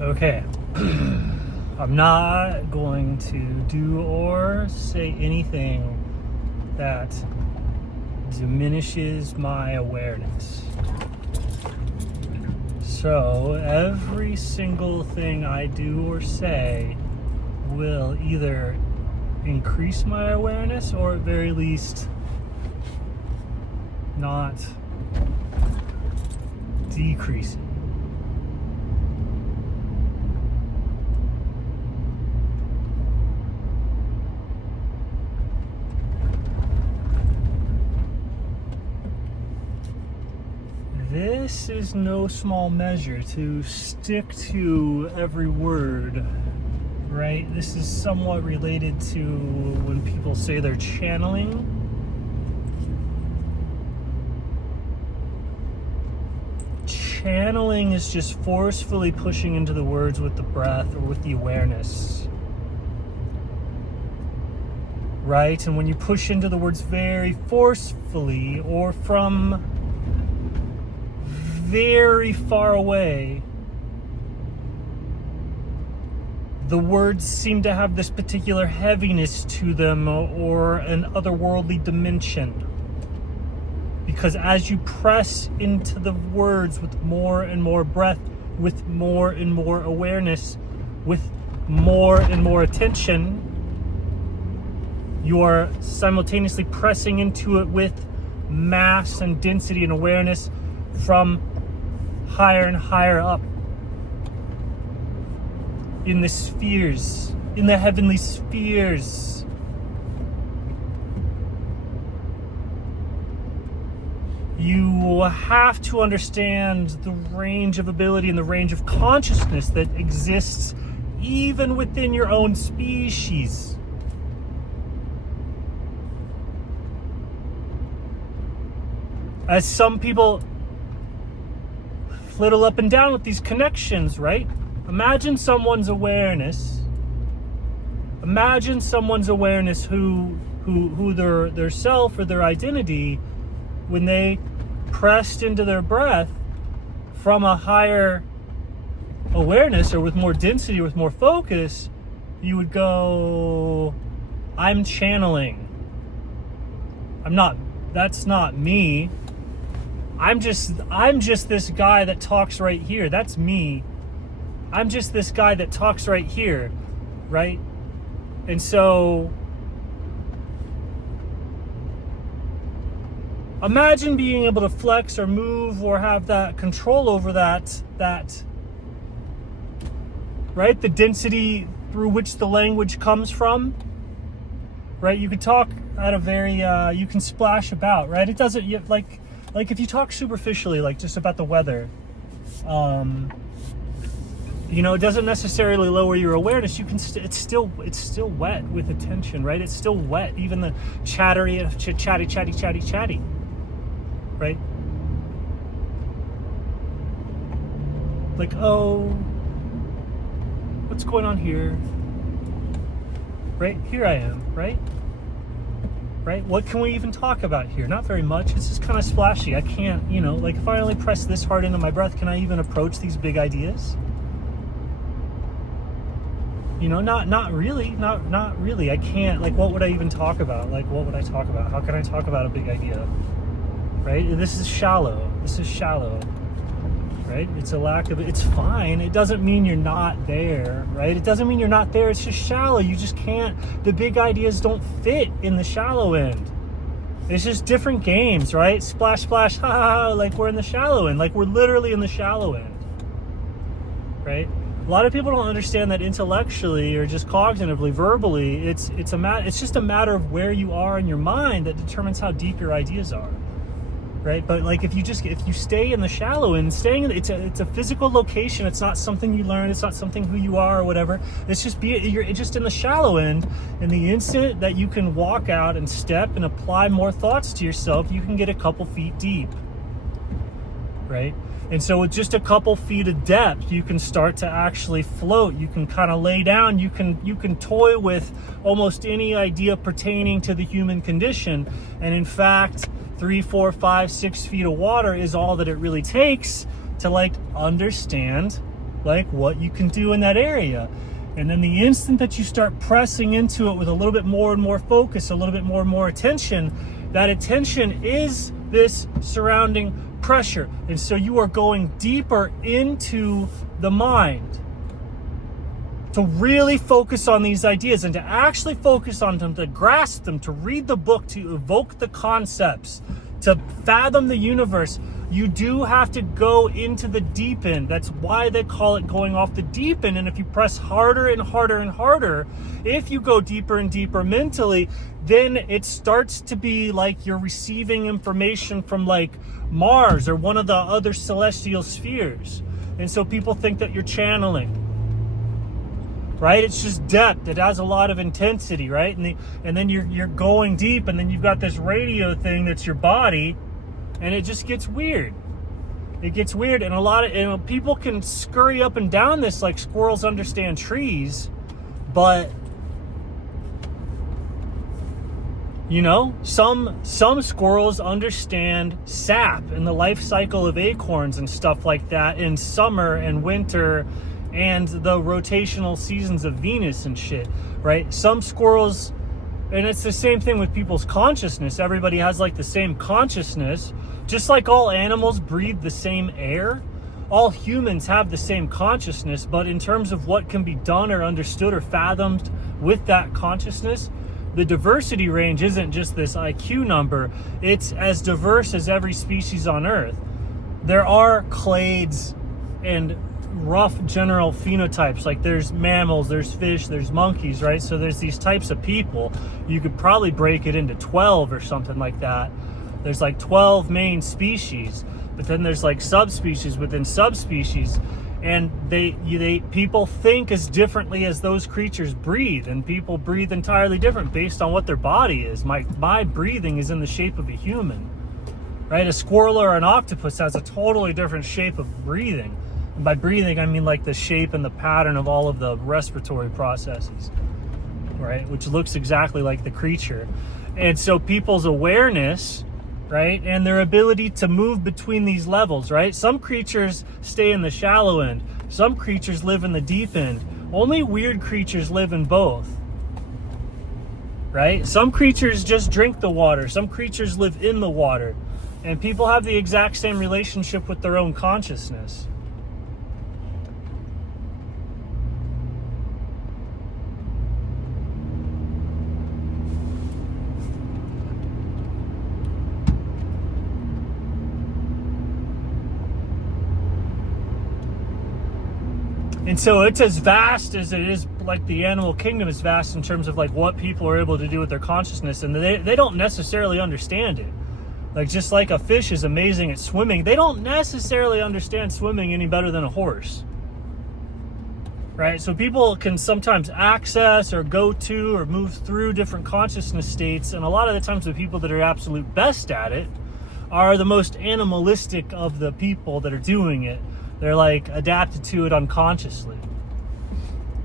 Okay. I'm not going to do or say anything that diminishes my awareness. So every single thing I do or say will either increase my awareness or at very least not decrease it. This is no small measure to stick to every word, right? This is somewhat related to when people say they're channeling. Channeling is just forcefully pushing into the words with the breath or with the awareness, right? And when you push into the words very forcefully or from very far away, the words seem to have this particular heaviness to them or an otherworldly dimension. Because as you press into the words with more and more breath, with more and more awareness, with more and more attention, you are simultaneously pressing into it with mass and density and awareness from higher and higher up in the spheres, in the heavenly spheres. You have to understand the range of ability and the range of consciousness that exists even within your own species. As some people flittle up and down with these connections, right? Imagine someone's awareness. Imagine someone's awareness who their self or their identity, when they pressed into their breath from a higher awareness or with more density, with more focus, you would go, I'm channeling. That's not me. I'm just this guy that talks right here. That's me. I'm just this guy that talks right here, right? And so imagine being able to flex or move or have that control over that, right? The density through which the language comes from, right? You can talk at a very, you can splash about, right? It doesn't, like if you talk superficially, like just about the weather, it doesn't necessarily lower your awareness. You can, it's still wet with attention, right? It's still wet, even the chatty, right? Like, oh, what's going on here? Right? Here I am, right? Right? What can we even talk about here? Not very much. It's just kind of splashy. I can't, like if I only press this hard into my breath, can I even approach these big ideas? Not really. I can't. Like, what would I even talk about? Like, what would I talk about? How can I talk about a big idea? Right? This is shallow, right? It's a lack of, it's fine. It doesn't mean you're not there, right? It doesn't mean you're not there. It's just shallow. You just can't, the big ideas don't fit in the shallow end. It's just different games, right? Splash, splash, ha, ha, ha, like we're in the shallow end. Like we're literally in the shallow end, right? A lot of people don't understand that intellectually or just cognitively, verbally, it's just a matter of where you are in your mind that determines how deep your ideas are, right? But like if you stay in the shallow end, it's a physical location. It's not something you learn. It's not something who you are or whatever. You're just in the shallow end. And the instant that you can walk out and step and apply more thoughts to yourself, you can get a couple feet deep, right? And so with just a couple feet of depth, you can start to actually float. You can kind of lay down. You can toy with almost any idea pertaining to the human condition. And in fact, 3, 4, 5, 6 feet of water is all that it really takes to like understand like what you can do in that area. And then the instant that you start pressing into it with a little bit more and more focus, a little bit more and more attention, that attention is this surrounding pressure. And so you are going deeper into the mind to really focus on these ideas and to actually focus on them, to grasp them, to read the book, to evoke the concepts, to fathom the universe. You do have to go into the deep end. That's why they call it going off the deep end. And if you press harder and harder and harder, if you go deeper and deeper mentally, then it starts to be like you're receiving information from like Mars or one of the other celestial spheres. And so people think that you're channeling, right? It's just depth. It has a lot of intensity, right? And then you're going deep, and then you've got this radio thing that's your body, and it just gets weird. It gets weird, and a lot of people can scurry up and down this like squirrels understand trees, but you know, some squirrels understand sap and the life cycle of acorns and stuff like that in summer and winter and the rotational seasons of Venus and shit, right? Some squirrels, and it's the same thing with people's consciousness. Everybody has like the same consciousness. Just like all animals breathe the same air, all humans have the same consciousness, but in terms of what can be done or understood or fathomed with that consciousness, the diversity range isn't just this IQ number. It's as diverse as every species on Earth. There are clades and rough general phenotypes. Like there's mammals, there's fish, there's monkeys, right? So there's these types of people. You could probably break it into 12 or something like that. There's like 12 main species, but then there's like subspecies within subspecies, and people think as differently as those creatures breathe, and people breathe entirely different based on what their body is. My breathing is in the shape of a human, right? A squirrel or an octopus has a totally different shape of breathing. And by breathing, I mean like the shape and the pattern of all of the respiratory processes, right? Which looks exactly like the creature. And so people's awareness, right, and their ability to move between these levels, right? Some creatures stay in the shallow end. Some creatures live in the deep end. Only weird creatures live in both, right? Some creatures just drink the water. Some creatures live in the water. And people have the exact same relationship with their own consciousness. And so it's as vast as it is, like the animal kingdom is vast in terms of like what people are able to do with their consciousness, and they don't necessarily understand it. Like just like a fish is amazing at swimming, they don't necessarily understand swimming any better than a horse, right? So people can sometimes access or go to or move through different consciousness states, and a lot of the times the people that are absolute best at it are the most animalistic of the people that are doing it. They're like adapted to it unconsciously,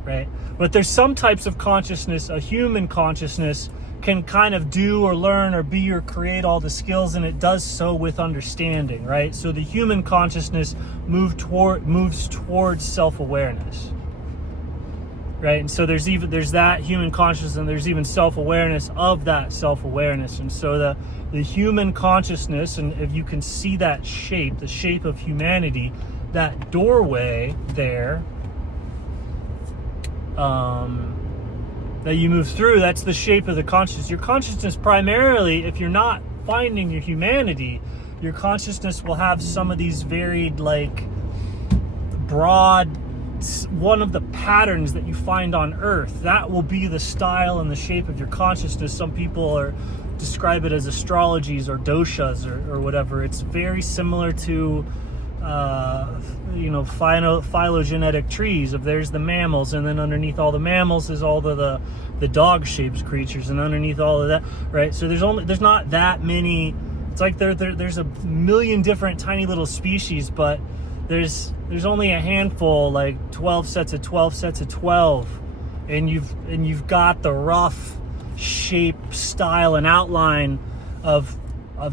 right? But there's some types of consciousness, a human consciousness can kind of do or learn or be or create all the skills, and it does so with understanding, right? So the human consciousness moves towards self-awareness, right? And so there's that human consciousness, and there's even self-awareness of that self-awareness. And so the human consciousness, and if you can see that shape, the shape of humanity, that doorway there that you move through, that's the shape of the consciousness. Your consciousness primarily, if you're not finding your humanity, your consciousness will have some of these varied, like broad, one of the patterns that you find on Earth. That will be the style and the shape of your consciousness. Some people describe it as astrologies or doshas or whatever. It's very similar to phylogenetic trees. If there's the mammals, and then underneath all the mammals is all the dog shaped creatures, and underneath all of that, right? So there's not that many. It's like there's a million different tiny little species, but there's only a handful, like 12 sets of 12 sets of 12, and you've got the rough shape, style, and outline of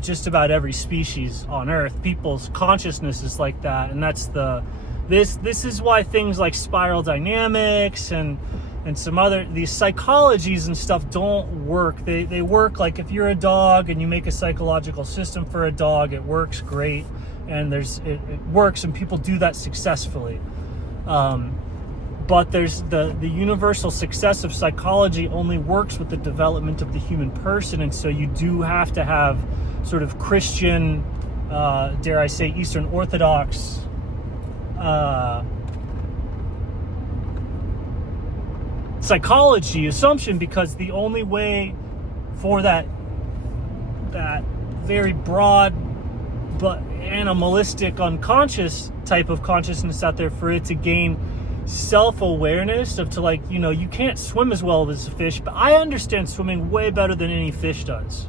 just about every species on Earth. People's consciousness is like that, and that's the This is why things like spiral dynamics and some other, these psychologies and stuff don't work. They work like if you're a dog and you make a psychological system for a dog, it works great, and it works, and people do that successfully. But there's the universal success of psychology only works with the development of the human person, and so you do have to have sort of Christian, dare I say, Eastern Orthodox psychology assumption, because the only way for that very broad but animalistic unconscious type of consciousness out there, for it to gain self-awareness of, to like, you know, you can't swim as well as a fish, but I understand swimming way better than any fish does,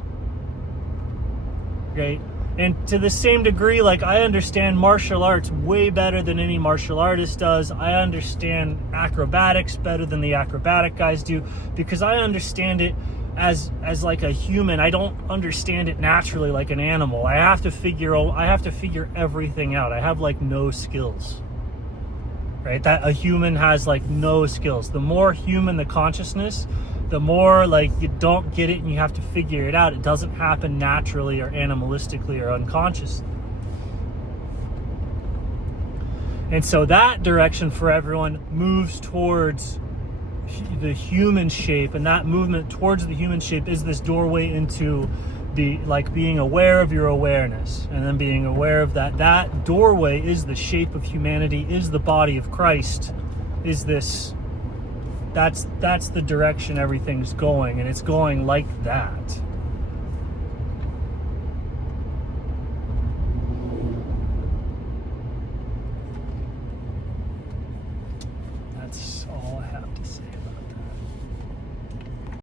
right? And to the same degree, like, I understand martial arts way better than any martial artist does. I understand acrobatics better than the acrobatic guys do, because I understand it as like a human. I don't understand it naturally like an animal. I have to figure everything out. I have like no skills, right? That a human has like no skills. The more human the consciousness, the more like you don't get it and you have to figure it out. It doesn't happen naturally or animalistically or unconsciously. And so that direction for everyone moves towards the human shape, and that movement towards the human shape is this doorway into being aware of your awareness, and then being aware of that doorway is the shape of humanity, is the body of Christ, is this. That's the direction everything's going, and it's going like that. That's all I have to say about